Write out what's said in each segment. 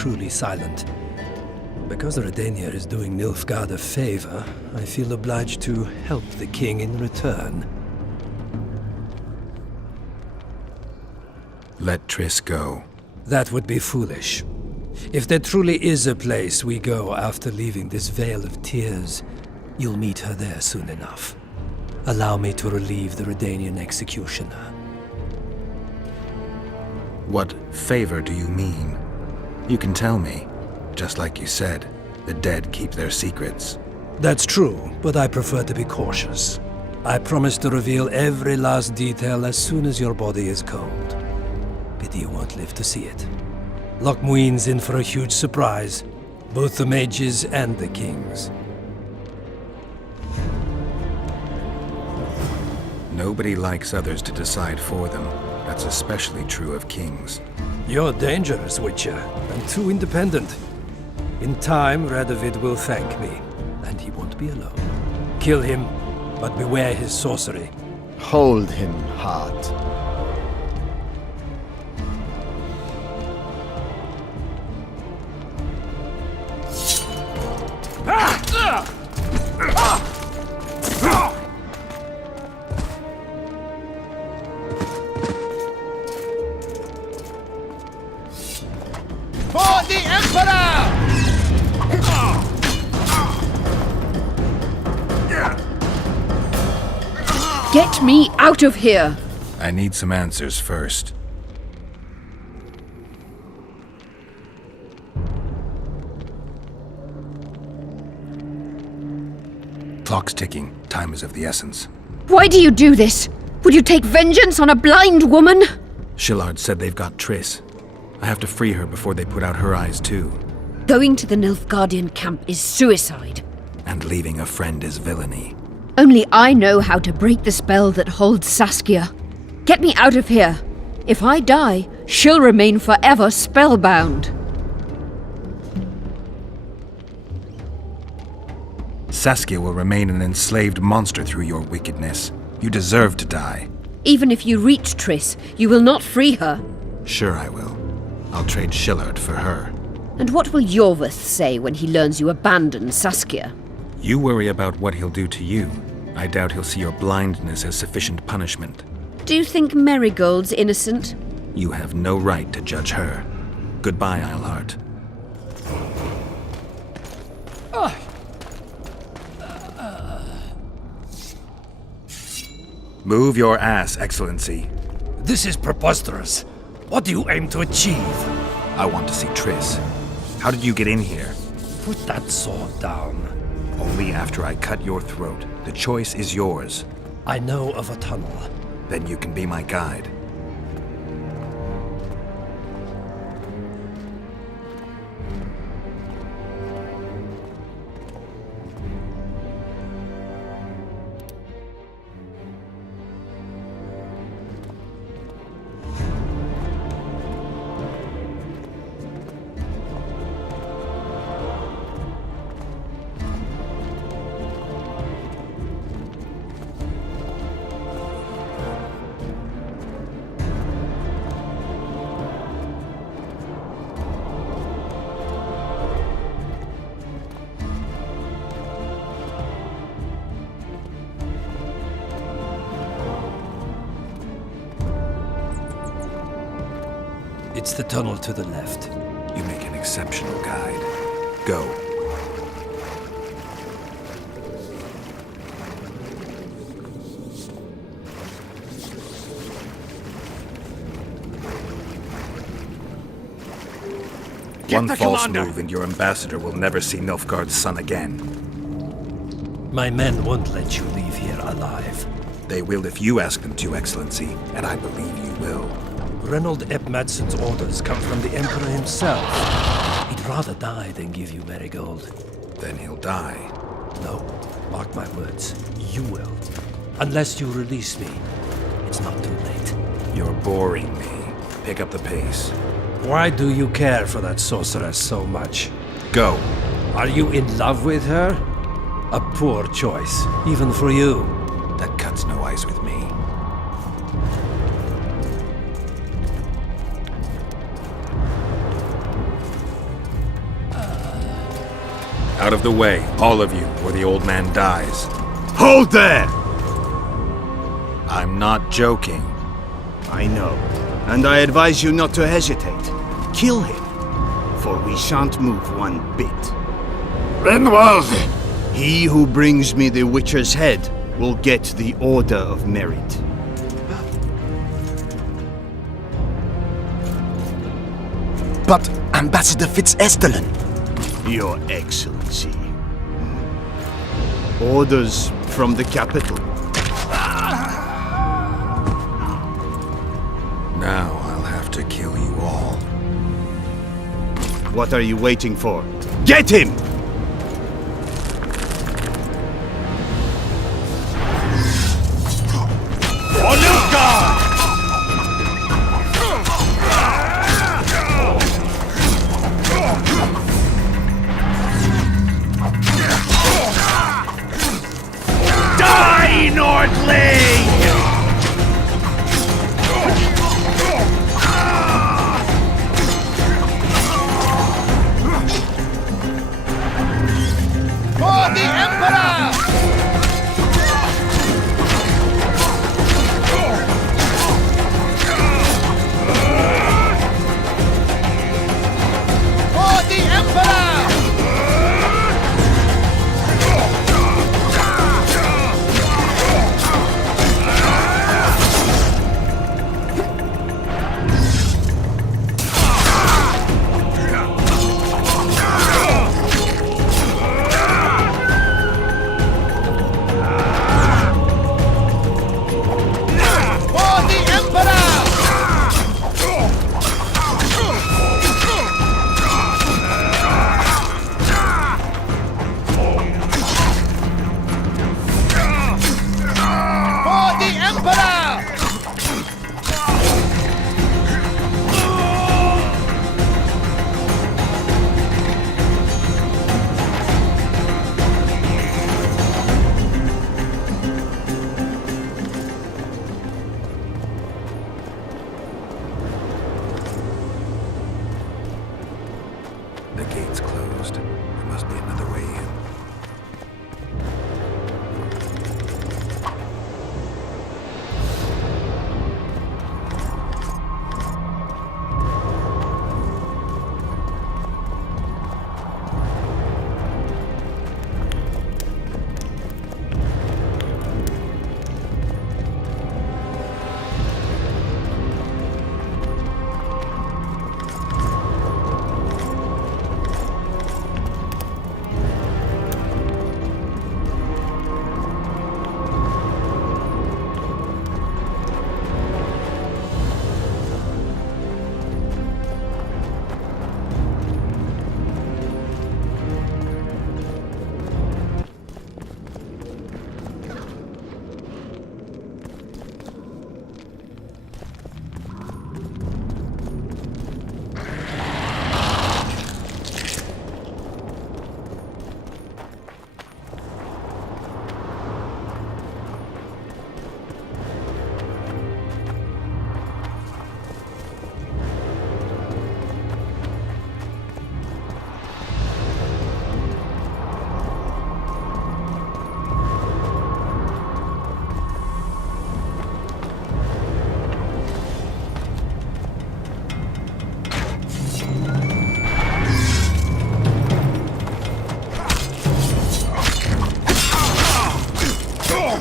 truly silent. Because Redania is doing Nilfgaard a favor, I feel obliged to help the king in return. Let Triss go. That would be foolish. If there truly is a place we go after leaving this Vale of Tears, you'll meet her there soon enough. Allow me to relieve the Redanian executioner. What favor do you mean? You can tell me. Just like you said, the dead keep their secrets. That's true, but I prefer to be cautious. I promise to reveal every last detail as soon as your body is cold. Pity you won't live to see it. Loch Muin's in for a huge surprise. Both the mages and the kings. Nobody likes others to decide for them. That's especially true of kings. You're dangerous, Witcher, and too independent. In time, Radovid will thank me, and he won't be alone. Kill him, but beware his sorcery. Hold him, heart. For the Emperor! Get me out of here! I need some answers first. Clock's ticking. Time is of the essence. Why do you do this? Would you take vengeance on a blind woman? Shillard said they've got Triss. I have to free her before they put out her eyes too. Going to the Nilfgaardian camp is suicide. And leaving a friend is villainy. Only I know how to break the spell that holds Saskia. Get me out of here. If I die, she'll remain forever spellbound. Saskia will remain an enslaved monster through your wickedness. You deserve to die. Even if you reach Triss, you will not free her. Sure I will. I'll trade Shillard for her. And what will Yorveth say when he learns you abandoned Saskia? You worry about what he'll do to you. I doubt he'll see your blindness as sufficient punishment. Do you think Marigold's innocent? You have no right to judge her. Goodbye, Eilhart. Move your ass, Excellency. This is preposterous. What do you aim to achieve? I want to see Triss. How did you get in here? Put that sword down. Only after I cut your throat. The choice is yours. I know of a tunnel. Then you can be my guide. It's the tunnel to the left. You make an exceptional guide. Go. One false move and your ambassador will never see Nilfgaard's son again. My men won't let you leave here alive. They will if you ask them to, Excellency, and I believe you will. Reynold Ep Madsen's orders come from the Emperor himself. He'd rather die than give you Marigold. Then he'll die. No, mark my words. You will. Unless you release me. It's not too late. You're boring me. Pick up the pace. Why do you care for that sorceress so much? Go. Are you in love with her? A poor choice, even for you. That cuts no ice with me. Out of the way, all of you, or the old man dies. Hold there! I'm not joking. I know, and I advise you not to hesitate. Kill him, for we shan't move one bit. Renwald! He who brings me the Witcher's head will get the Order of Merit. But Ambassador Fitz-Estellen... Your Excellency. Orders from the capital. Now I'll have to kill you all. What are you waiting for? Get him! Die, Nordling! For the Emperor! For the Emperor! For the Emperor! For the Emperor! The gate's closed. There must be another way in.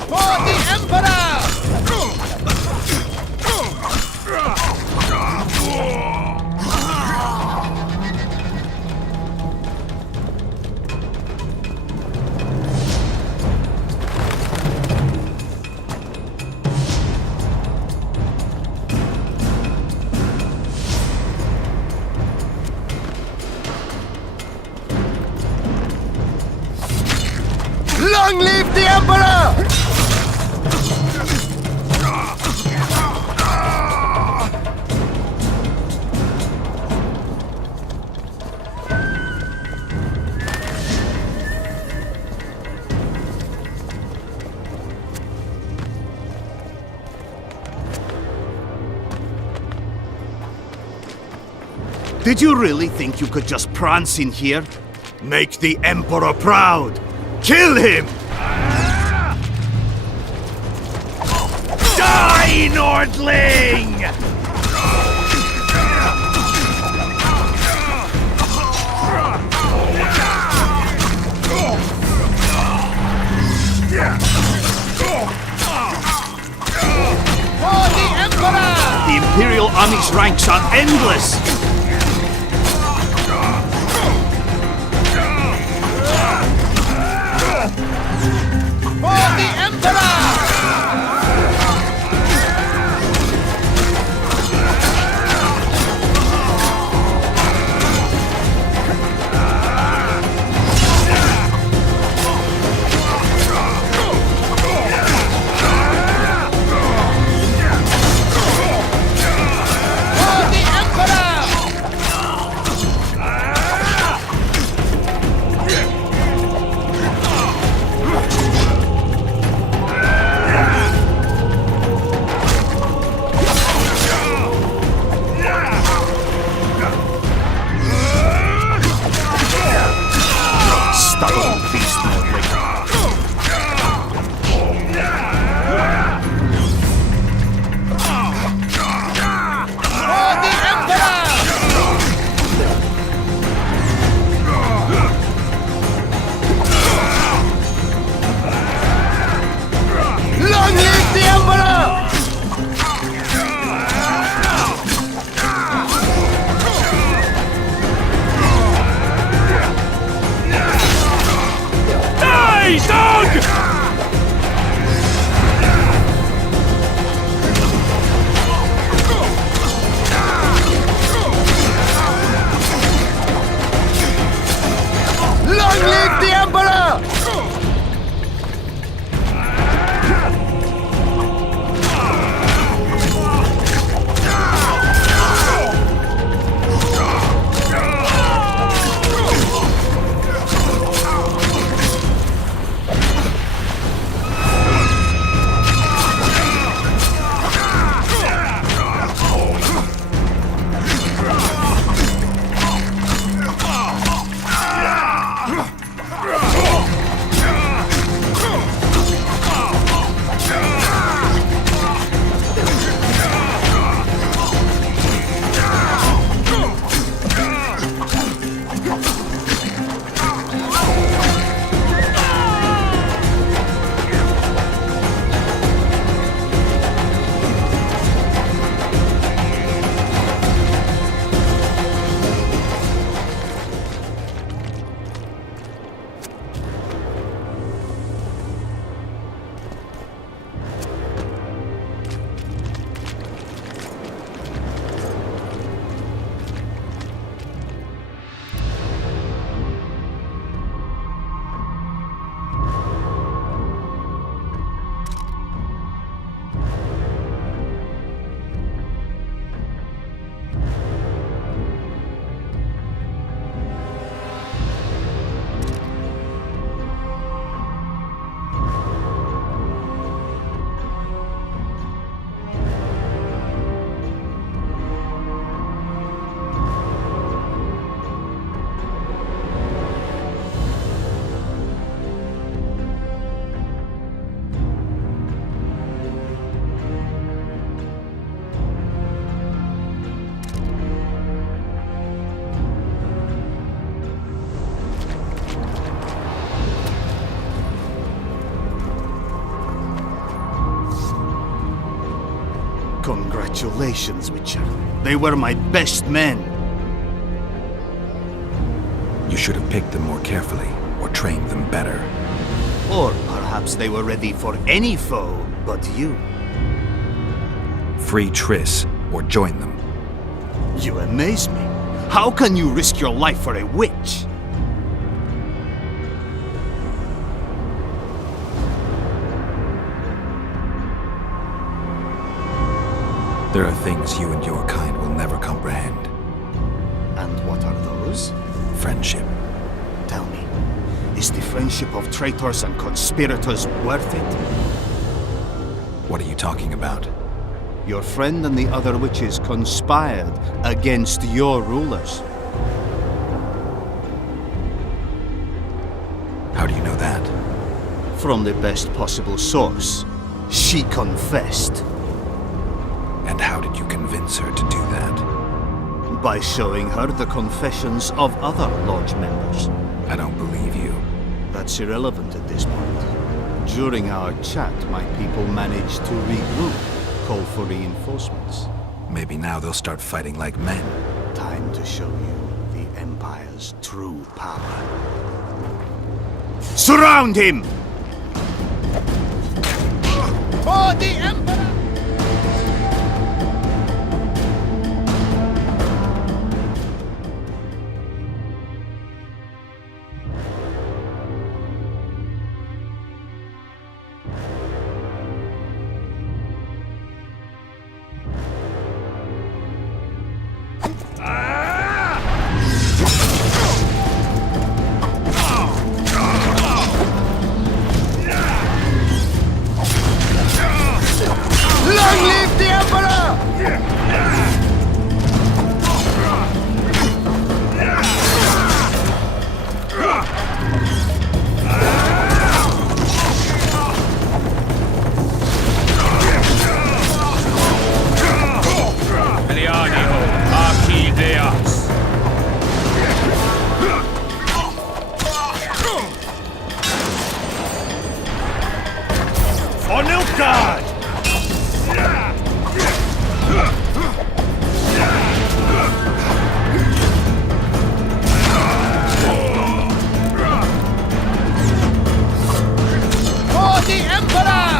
For the Emperor! Long live the Emperor! Did you really think you could just prance in here? Make the Emperor proud! Kill him! Die, Nordling! The Imperial Army's ranks are endless! For the Emperor! Congratulations, Witcher. They were my best men. You should have picked them more carefully, or trained them better. Or perhaps they were ready for any foe but you. Free Triss, or join them. You amaze me. How can you risk your life for a witch? There are things you and your kind will never comprehend. And what are those? Friendship. Tell me, is the friendship of traitors and conspirators worth it? What are you talking about? Your friend and the other witches conspired against your rulers. From the best possible source. She confessed. And how did you convince her to do that? By showing her the confessions of other Lodge members. I don't believe you. That's irrelevant at this point. During our chat, my people managed to regroup, call for reinforcements. Maybe now they'll start fighting like men. Time to show you the Empire's true power. Surround him! For the Emperor! Long live the Emperor! For Nilfgaard! For the Emperor!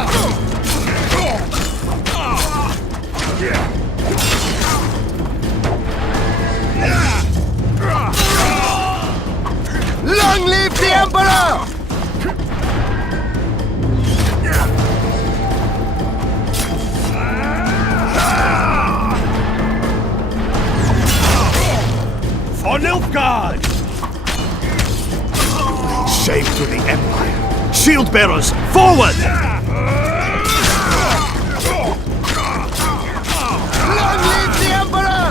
Long live the Emperor! For Nilfgaard! Shame to the Empire! Shield bearers, forward! Long live the Emperor!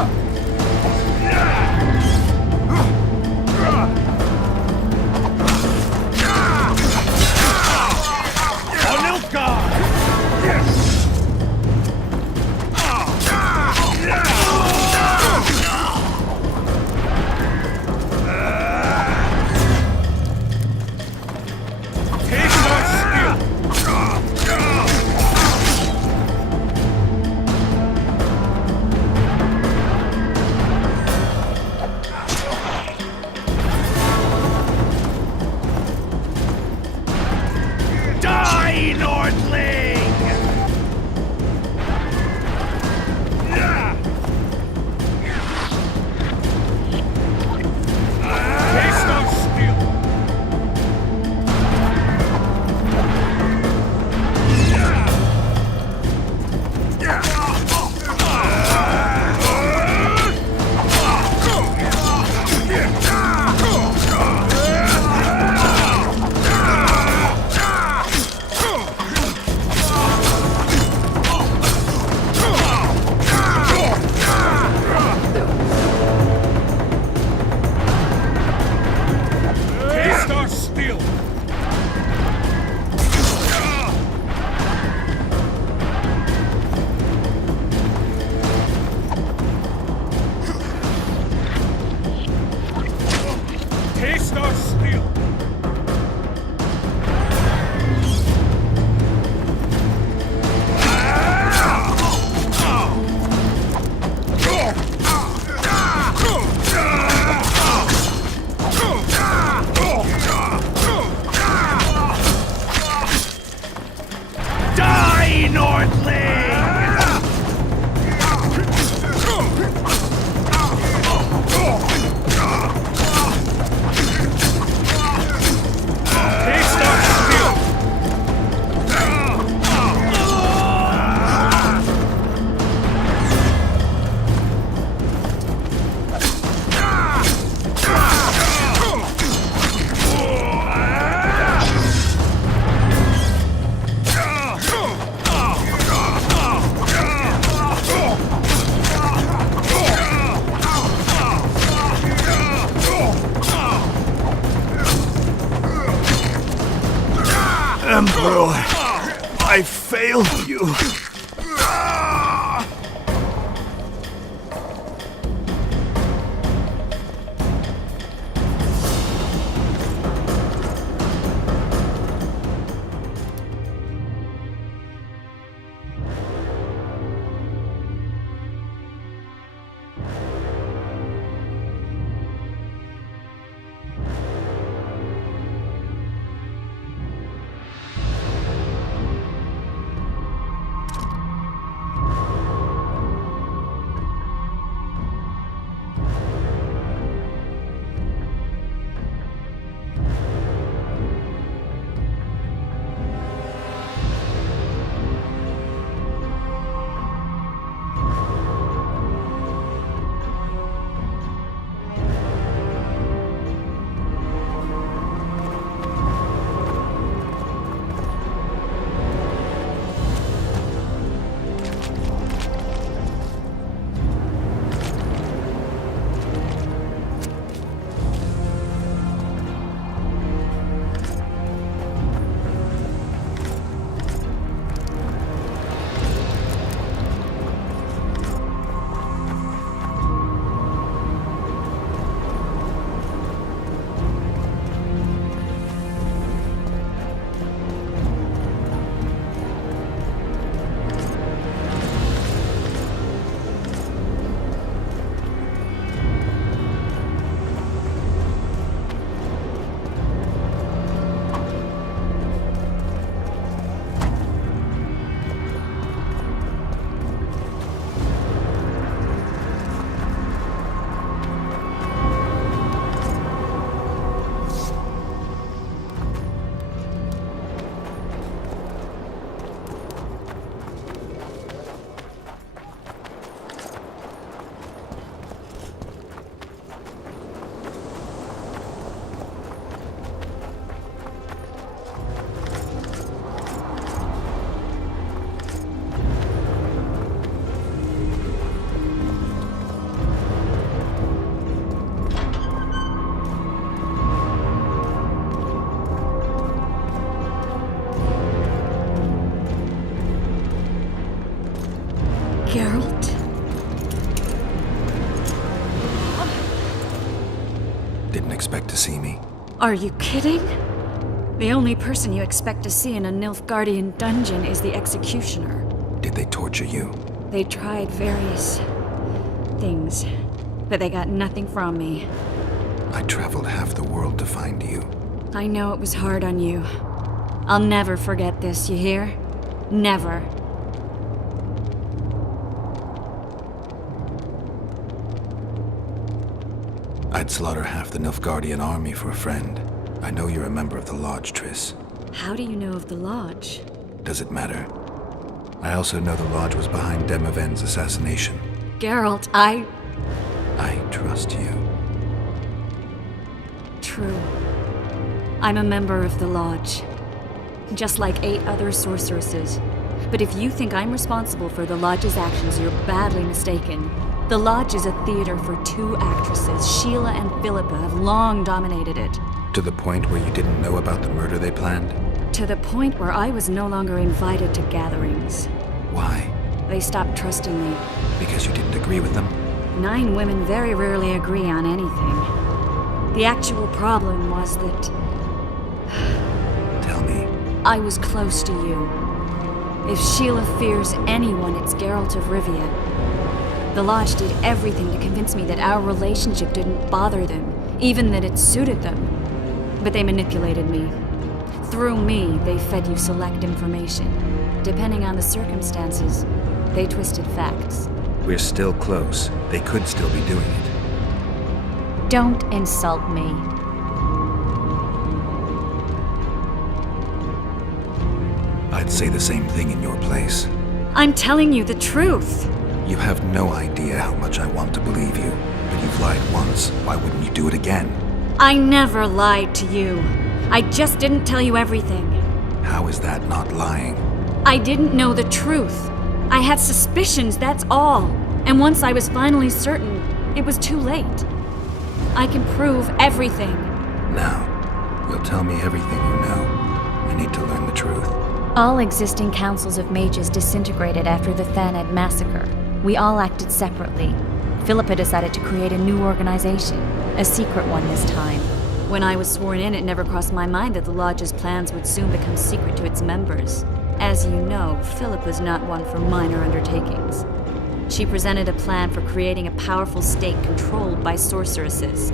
For Nilfgaard! Die, Nordling! Taste of steel! Taste of steel! Taste of steel! Die, Nordling! Emperor! I failed you! Geralt? Didn't expect to see me. Are you kidding? The only person you expect to see in a Nilfgaardian dungeon is the executioner. Did they torture you? They tried various things, but they got nothing from me. I traveled half the world to find you. I know it was hard on you. I'll never forget this, you hear? Never. I'd slaughter half the Nilfgaardian army for a friend. I know you're a member of the Lodge, Triss. How do you know of the Lodge? Does it matter? I also know the Lodge was behind Demoven's assassination. Geralt, I trust you. True. I'm a member of the Lodge. Just like 8 other sorceresses. But if you think I'm responsible for the Lodge's actions, you're badly mistaken. The Lodge is a theater for 2 actresses. Sheila and Philippa have long dominated it. To the point where you didn't know about the murder they planned? To the point where I was no longer invited to gatherings. Why? They stopped trusting me. Because you didn't agree with them? 9 women very rarely agree on anything. The actual problem was that Tell me. I was close to you. If Sheila fears anyone, it's Geralt of Rivia. The Lodge did everything to convince me that our relationship didn't bother them, even that it suited them. But they manipulated me. Through me, they fed you select information. Depending on the circumstances, they twisted facts. We're still close. They could still be doing it. Don't insult me. I'd say the same thing in your place. I'm telling you the truth. You have no idea how much I want to believe you. But you've lied once. Why wouldn't you do it again? I never lied to you. I just didn't tell you everything. How is that not lying? I didn't know the truth. I had suspicions, that's all. And once I was finally certain, it was too late. I can prove everything. Now, you'll tell me everything you know, and need to learn the truth. All existing councils of mages disintegrated after the Thaned massacre. We all acted separately. Philippa decided to create a new organization, a secret one this time. When I was sworn in, it never crossed my mind that the Lodge's plans would soon become secret to its members. As you know, Philippa's not one for minor undertakings. She presented a plan for creating a powerful state controlled by sorceresses.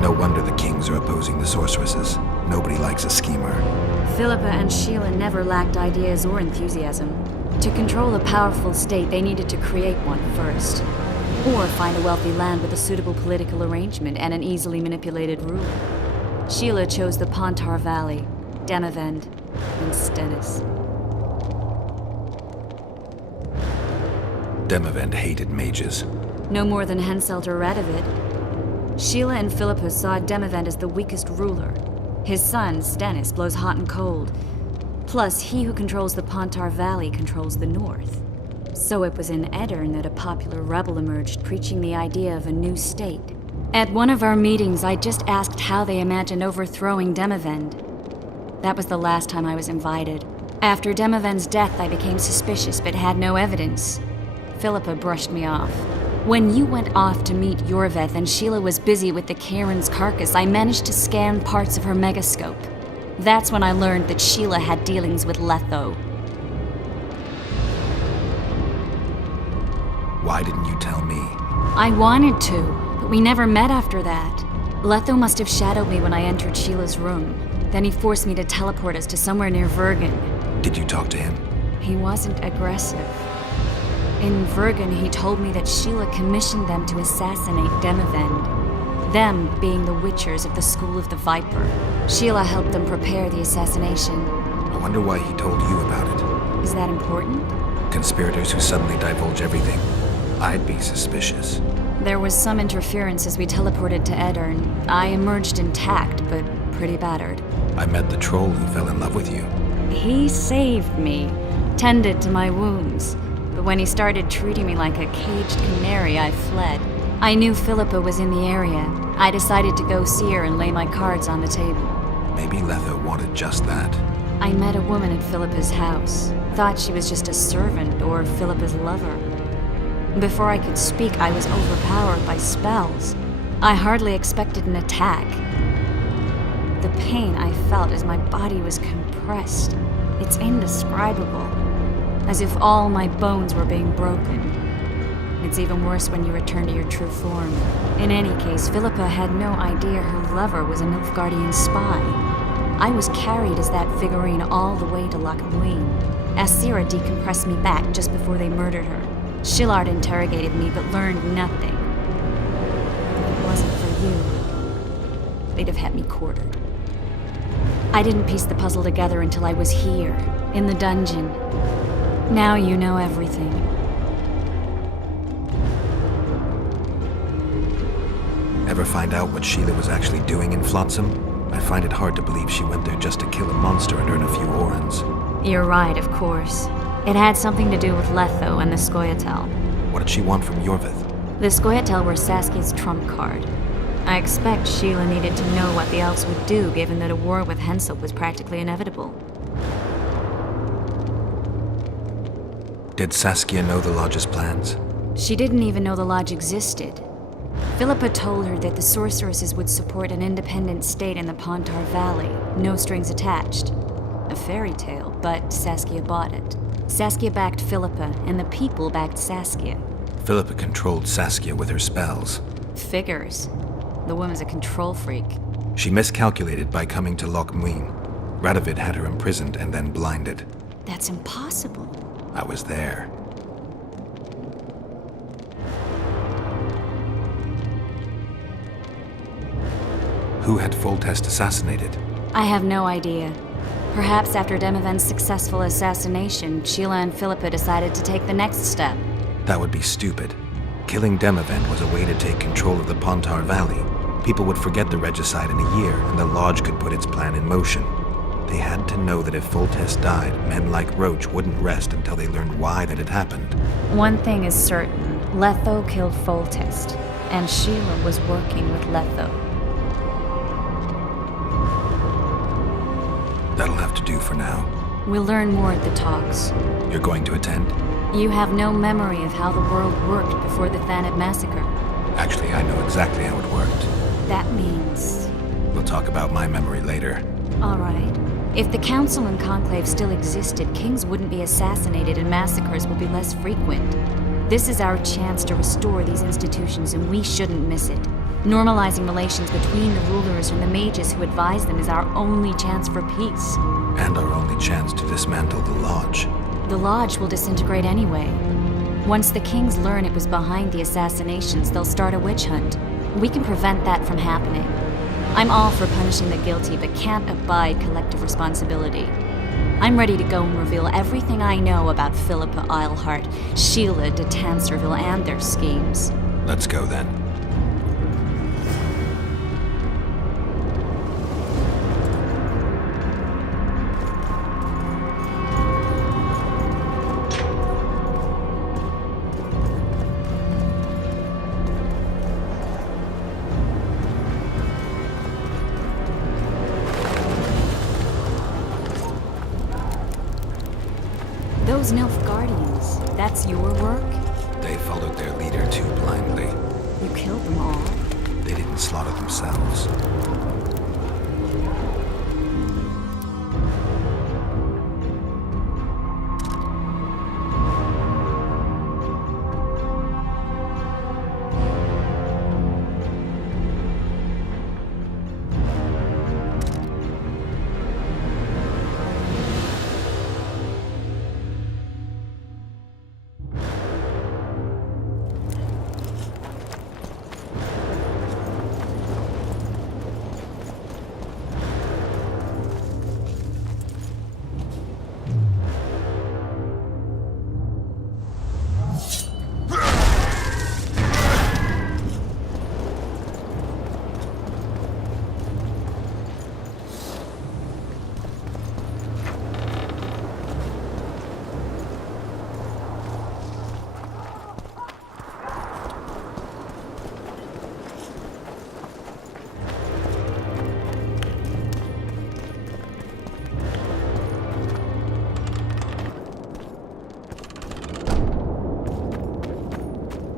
No wonder the kings are opposing the sorceresses. Nobody likes a schemer. Philippa and Sheila never lacked ideas or enthusiasm. To control a powerful state, they needed to create one first. Or find a wealthy land with a suitable political arrangement and an easily manipulated ruler. Sheila chose the Pontar Valley, Demavend, and Stennis. Demavend hated mages. No more than Henselt or Radovid. Sheila and Philippa saw Demavend as the weakest ruler. His son, Stennis, blows hot and cold. Plus, he who controls the Pontar Valley controls the north. So it was in Edirn that a popular rebel emerged, preaching the idea of a new state. At one of our meetings, I just asked how they imagined overthrowing Demavend. That was the last time I was invited. After Demavend's death, I became suspicious but had no evidence. Philippa brushed me off. When you went off to meet Yorveth and Sheila was busy with the Karen's carcass, I managed to scan parts of her megascope. That's when I learned that Sheila had dealings with Letho. Why didn't you tell me? I wanted to, but we never met after that. Letho must have shadowed me when I entered Sheila's room. Then he forced me to teleport us to somewhere near Vergen. Did you talk to him? He wasn't aggressive. In Vergen, he told me that Sheila commissioned them to assassinate Demavend. Them being the Witchers of the School of the Viper. Sheila helped them prepare the assassination. I wonder why he told you about it. Is that important? Conspirators who suddenly divulge everything. I'd be suspicious. There was some interference as we teleported to Edirn. I emerged intact, but pretty battered. I met the troll who fell in love with you. He saved me, tended to my wounds. But when he started treating me like a caged canary, I fled. I knew Philippa was in the area. I decided to go see her and lay my cards on the table. Maybe Letho wanted just that. I met a woman at Philippa's house. Thought she was just a servant or Philippa's lover. Before I could speak, I was overpowered by spells. I hardly expected an attack. The pain I felt as my body was compressed. It's indescribable. As if all my bones were being broken. It's even worse when you return to your true form. In any case, Philippa had no idea her lover was a Nilfgaardian spy. I was carried as that figurine all the way to Loch Muin. Asira decompressed me back just before they murdered her. Shillard interrogated me but learned nothing. If it wasn't for you, they'd have had me quartered. I didn't piece the puzzle together until I was here, in the dungeon. Now you know everything. Ever find out what Sheila was actually doing in Flotsam? I find it hard to believe she went there just to kill a monster and earn a few orans. You're right, of course. It had something to do with Letho and the Scoia'tael. What did she want from Yorveth? The Scoia'tael were Saskia's trump card. I expect Sheila needed to know what the elves would do, given that a war with Henselt was practically inevitable. Did Saskia know the Lodge's plans? She didn't even know the Lodge existed. Philippa told her that the sorceresses would support an independent state in the Pontar Valley, no strings attached. A fairy tale, but Saskia bought it. Saskia backed Philippa, and the people backed Saskia. Philippa controlled Saskia with her spells. Figures. The woman's a control freak. She miscalculated by coming to Loch Muin. Radovid had her imprisoned and then blinded. That's impossible. I was there. Who had Foltest assassinated? I have no idea. Perhaps after Demavend's successful assassination, Sheila and Philippa decided to take the next step. That would be stupid. Killing Demavend was a way to take control of the Pontar Valley. People would forget the regicide in a year, and the Lodge could put its plan in motion. They had to know that if Foltest died, men like Roach wouldn't rest until they learned why that had happened. One thing is certain. Letho killed Foltest. And Sheila was working with Letho. That'll have to do for now. We'll learn more at the talks. You're going to attend? You have no memory of how the world worked before the Thanid massacre. Actually, I know exactly how it worked. That means... We'll talk about my memory later. All right. If the Council and Conclave still existed, kings wouldn't be assassinated and massacres would be less frequent. This is our chance to restore these institutions, and we shouldn't miss it. Normalizing relations between the rulers and the mages who advise them is our only chance for peace. And our only chance to dismantle the Lodge. The Lodge will disintegrate anyway. Once the kings learn it was behind the assassinations, they'll start a witch hunt. We can prevent that from happening. I'm all for punishing the guilty, but can't abide collective responsibility. I'm ready to go and reveal everything I know about Philippa Eilhart, Sheila de Tanserville, and their schemes. Let's go then. Those Nilfgaardians, that's your work? They followed their leader too blindly. You killed them all. They didn't slaughter themselves.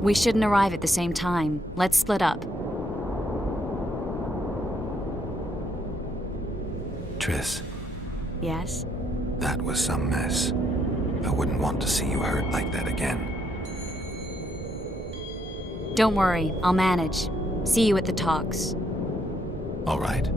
We shouldn't arrive at the same time. Let's split up. Triss, Yes? that was some mess. I wouldn't want to see you hurt like that again. Don't worry, I'll manage. See you at the talks. All right.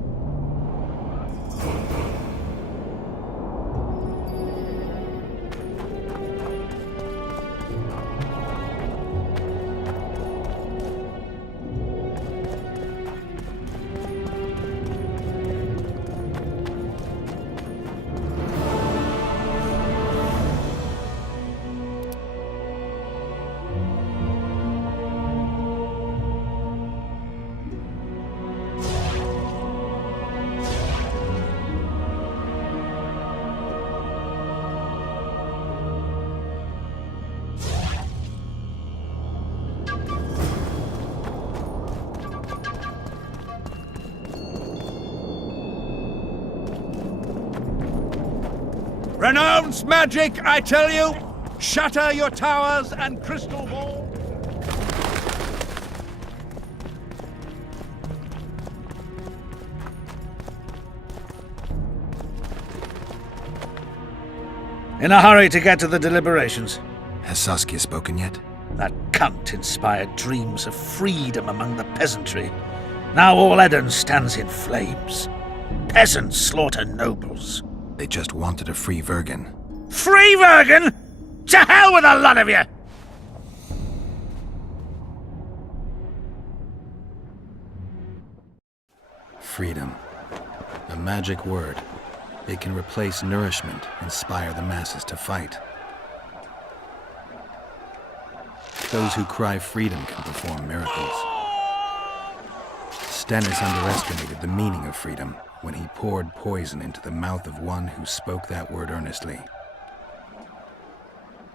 Renounce magic, I tell you! Shatter your towers and crystal walls! In a hurry to get to the deliberations. Has Saskia spoken yet? That cunt inspired dreams of freedom among the peasantry. Now all Eden stands in flames. Peasants slaughter nobles. They just wanted a free Virgin. Free Virgin? To hell with a lot of you! Freedom. A magic word. It can replace nourishment, inspire the masses to fight. Those who cry freedom can perform miracles. Stennis underestimated the meaning of freedom when he poured poison into the mouth of one who spoke that word earnestly.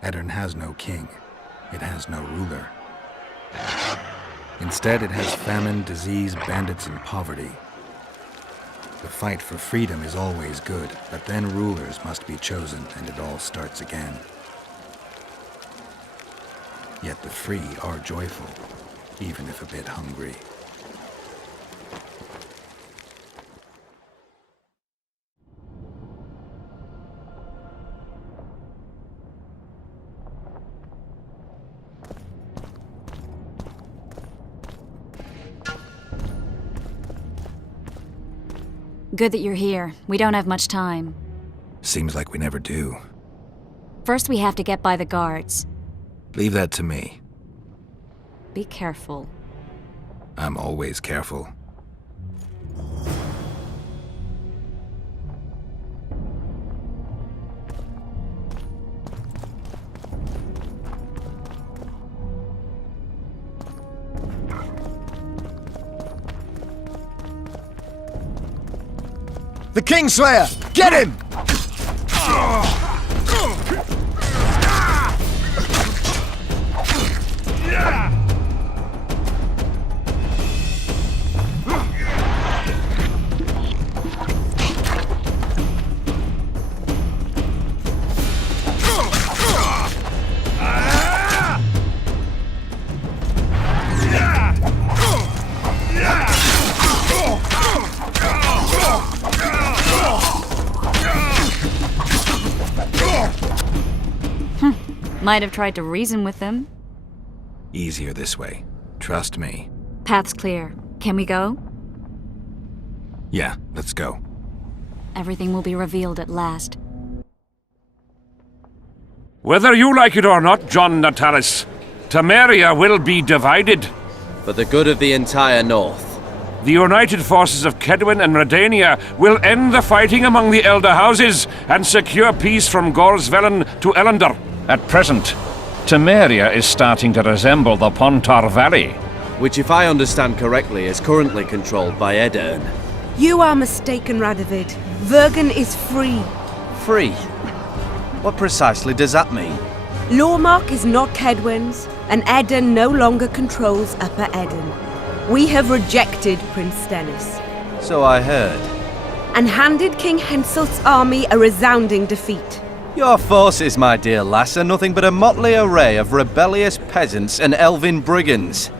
Edirn has no king. It has no ruler. Instead, it has famine, disease, bandits, and poverty. The fight for freedom is always good, but then rulers must be chosen, and it all starts again. Yet the free are joyful, even if a bit hungry. Good that you're here. We don't have much time. Seems like we never do. First, we have to get by the guards. Leave that to me. Be careful. I'm always careful. The Kingslayer! Get him! Might have tried to reason with them. Easier this way. Trust me. Path's clear. Can we go? Yeah, let's go. Everything will be revealed at last. Whether you like it or not, John Natalis, Temeria will be divided. For the good of the entire North. The united forces of Kedwin and Redania will end the fighting among the Elder Houses and secure peace from Gorsvelen to Ellender. At present, Temeria is starting to resemble the Pontar Valley. Which, if I understand correctly, is currently controlled by Edirn. You are mistaken, Radovid. Vergen is free. Free? What precisely does that mean? Lormark is not Kedwin's, and Edirn no longer controls Upper Edirn. We have rejected Prince Stennis. So I heard. And handed King Henselt's army a resounding defeat. Your forces, my dear lass, are nothing but a motley array of rebellious peasants and elven brigands.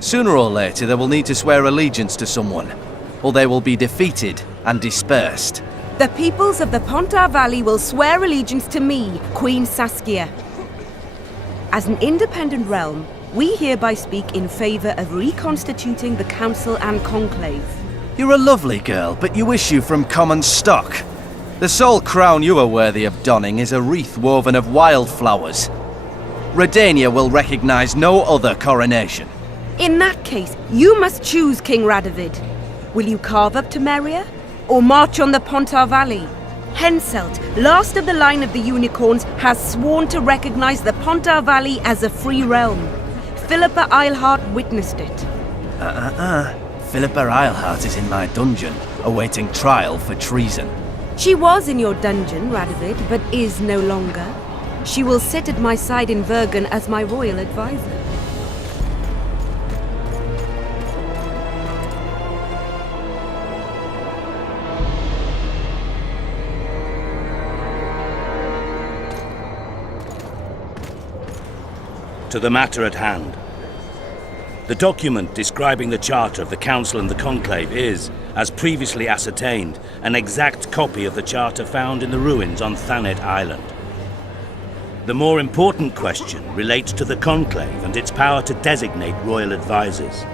Sooner or later they will need to swear allegiance to someone, or they will be defeated and dispersed. The peoples of the Pontar Valley will swear allegiance to me, Queen Saskia. As an independent realm, we hereby speak in favor of reconstituting the Council and Conclave. You're a lovely girl, but you issue from common stock. The sole crown you are worthy of donning is a wreath woven of wildflowers. Redania will recognize no other coronation. In that case, you must choose, King Radovid. Will you carve up Temeria, or march on the Pontar Valley? Henselt, last of the line of the Unicorns, has sworn to recognize the Pontar Valley as a free realm. Philippa Eilhart witnessed it. Philippa Eilhart is in my dungeon, awaiting trial for treason. She was in your dungeon, Radovid, but is no longer. She will sit at my side in Vergen as my royal advisor. To the matter at hand. The document describing the charter of the Council and the Conclave is, as previously ascertained, an exact copy of the charter found in the ruins on Thanet Island. The more important question relates to the Conclave and its power to designate royal advisors.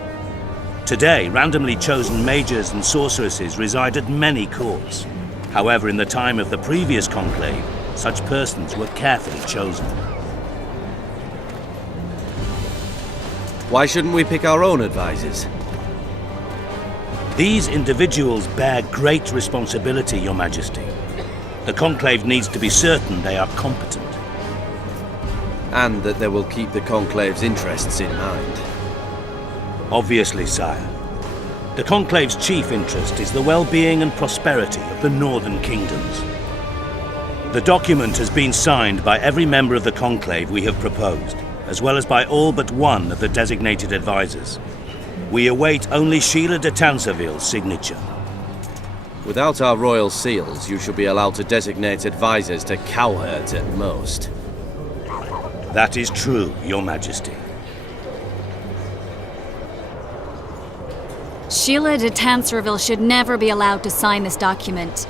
Today, randomly chosen mages and sorceresses reside at many courts. However, in the time of the previous Conclave, such persons were carefully chosen. Why shouldn't we pick our own advisors? These individuals bear great responsibility, Your Majesty. The Conclave needs to be certain they are competent. And that they will keep the Conclave's interests in mind. Obviously, sire. The Conclave's chief interest is the well-being and prosperity of the Northern Kingdoms. The document has been signed by every member of the Conclave we have proposed, as well as by all but one of the designated advisors. We await only Sheila de Tanserville's signature. Without our royal seals, you should be allowed to designate advisors to cowherds at most. That is true, Your Majesty. Sheila de Tanserville should never be allowed to sign this document.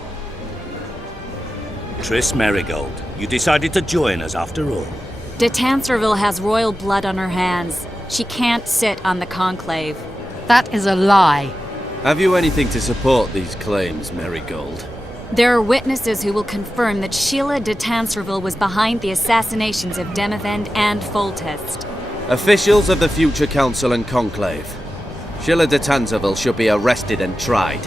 Triss Merigold, you decided to join us after all. De Tanserville has royal blood on her hands. She can't sit on the conclave. That is a lie. Have you anything to support these claims, Merigold? There are witnesses who will confirm that Sheila de Tanserville was behind the assassinations of Demavend and Foltest. Officials of the future council and conclave. Sheila de Tanserville should be arrested and tried.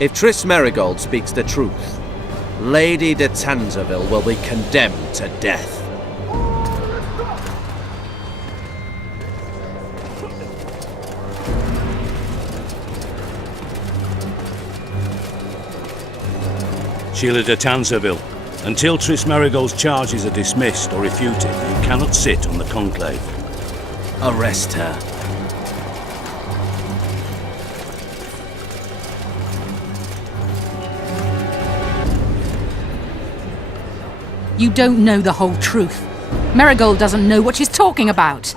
If Triss Merigold speaks the truth, Lady de Tanserville will be condemned to death. Sheila de Tanserville, until Triss Merigold's charges are dismissed or refuted, you cannot sit on the conclave. Arrest her. You don't know the whole truth. Merigold doesn't know what she's talking about.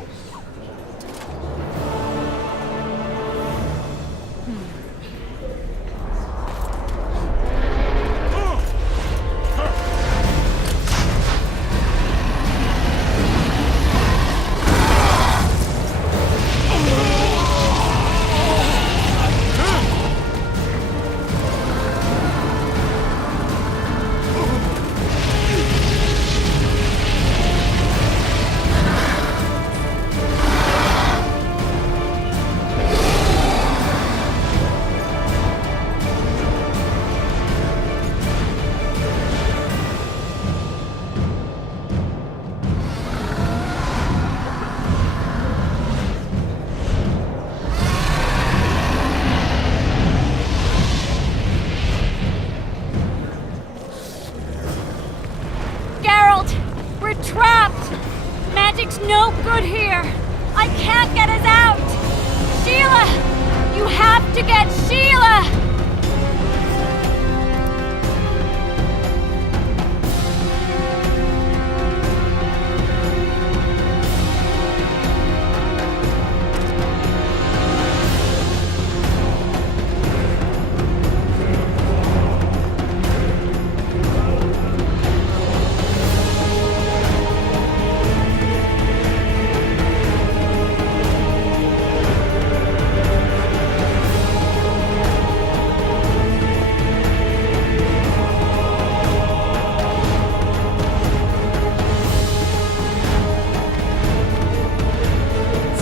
Trapped! Magic's no good here! I can't get us out! Sheila! You have to get Sheila!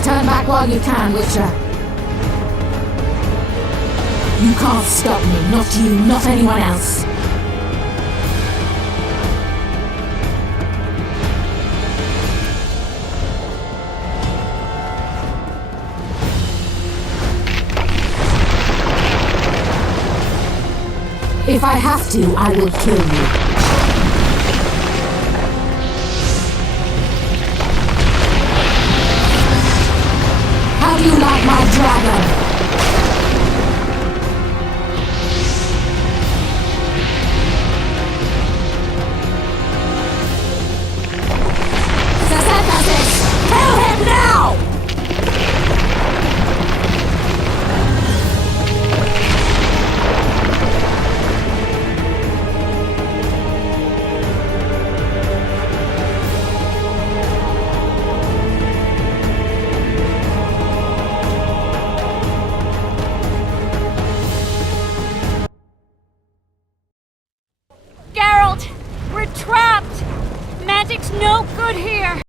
Turn back while you can, Witcher. You can't stop me, not you, not anyone else. If I have to, I will kill you. How do you like my dragon? Kill him now! Geralt! We're trapped! Magic's no good here!